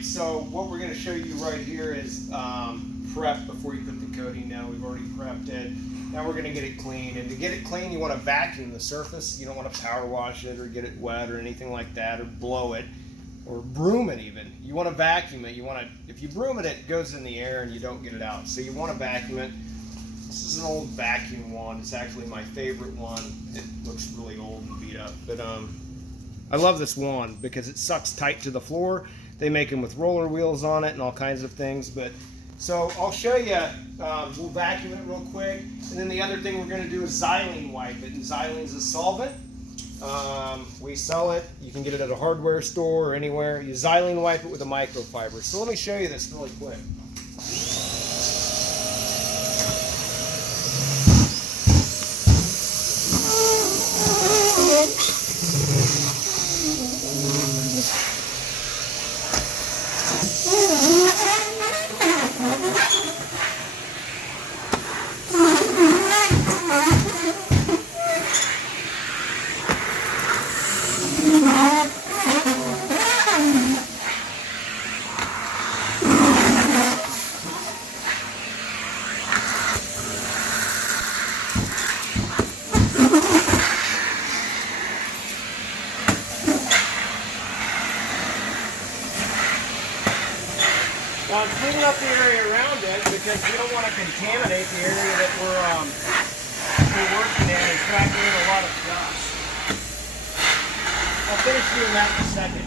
right, so what we're going to show you right here is prep before you put the coating down. We've already prepped it. Now we're going to get it clean. And to get it clean, you want to vacuum the surface. You don't want to power wash it or get it wet or anything like that, or blow it or broom it even. You want to vacuum it. You want to, if you broom it, it goes in the air and you don't get it out. So you want to vacuum it. This is an old vacuum wand. It's actually my favorite one. It looks really old and beat up, but I love this wand because it sucks tight to the floor. They make them with roller wheels on it and all kinds of things. But so I'll show you. We'll vacuum it real quick, and then the other thing we're going to do is Xylene wipe it. And Xylene is a solvent. We sell it. You can get it at a hardware store or anywhere. You Xylene wipe it with a microfiber. So let me show you this really quick. Now I'm cleaning up the area around it because we don't want to contaminate the area that we're working in and tracking in a lot of dust. I'll finish doing that in a second.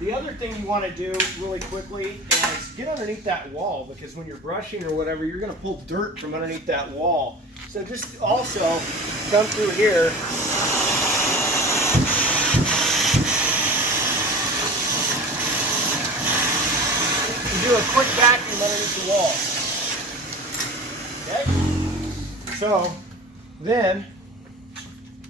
The other thing you want to do really quickly is get underneath that wall, because when you're brushing or whatever, you're going to pull dirt from underneath that wall. So just also come through here. Do a quick vacuum underneath the wall. Okay? So then,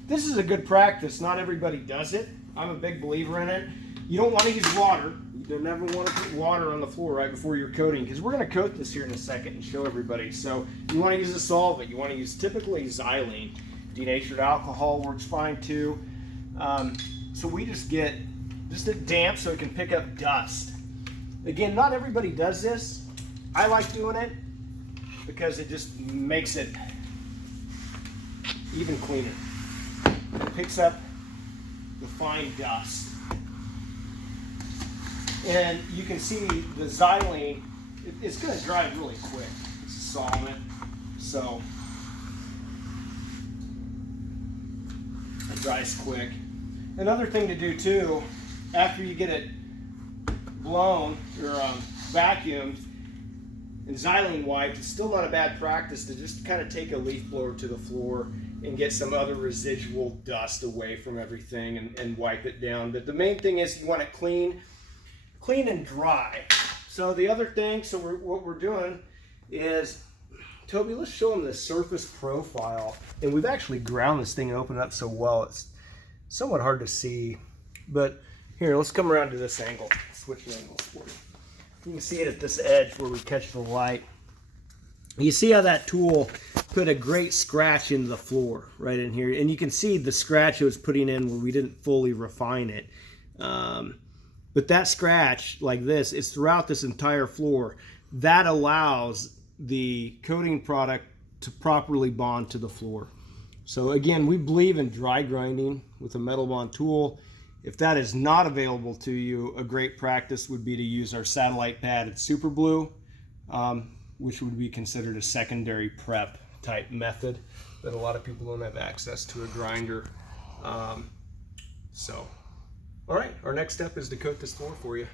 this is a good practice. Not everybody does it. I'm a big believer in it. You don't want to use water. You don't never want to put water on the floor right before you're coating, because we're going to coat this here in a second and show everybody. So you want to use a solvent. You want to use typically Xylene. Denatured alcohol works fine too. So we just get it damp so it can pick up dust. Again, not everybody does this. I like doing it because it just makes it even cleaner. It picks up the fine dust. And you can see the Xylene, it's going to dry really quick. It's a solvent, so it dries quick. Another thing to do too, after you get it blown or vacuumed and Xylene wiped, it's still not a bad practice to just kind of take a leaf blower to the floor and get some other residual dust away from everything and wipe it down. But the main thing is you want it clean and dry. So the other thing, what we're doing is, Toby, let's show them the surface profile. And we've actually ground this thing and opened it up so well, it's somewhat hard to see. But here, let's come around to this angle. Switch angles for you. You can see it at this edge where we catch the light. You see how that tool put a great scratch into the floor right in here. And you can see the scratch it was putting in where we didn't fully refine it. But that scratch, like this, is throughout this entire floor. That allows the coating product to properly bond to the floor. So again, we believe in dry grinding with a metal bond tool. If that is not available to you, a great practice would be to use our satellite padded super glue, which would be considered a secondary prep type method, but a lot of people don't have access to a grinder. All right, our next step is to coat this floor for you.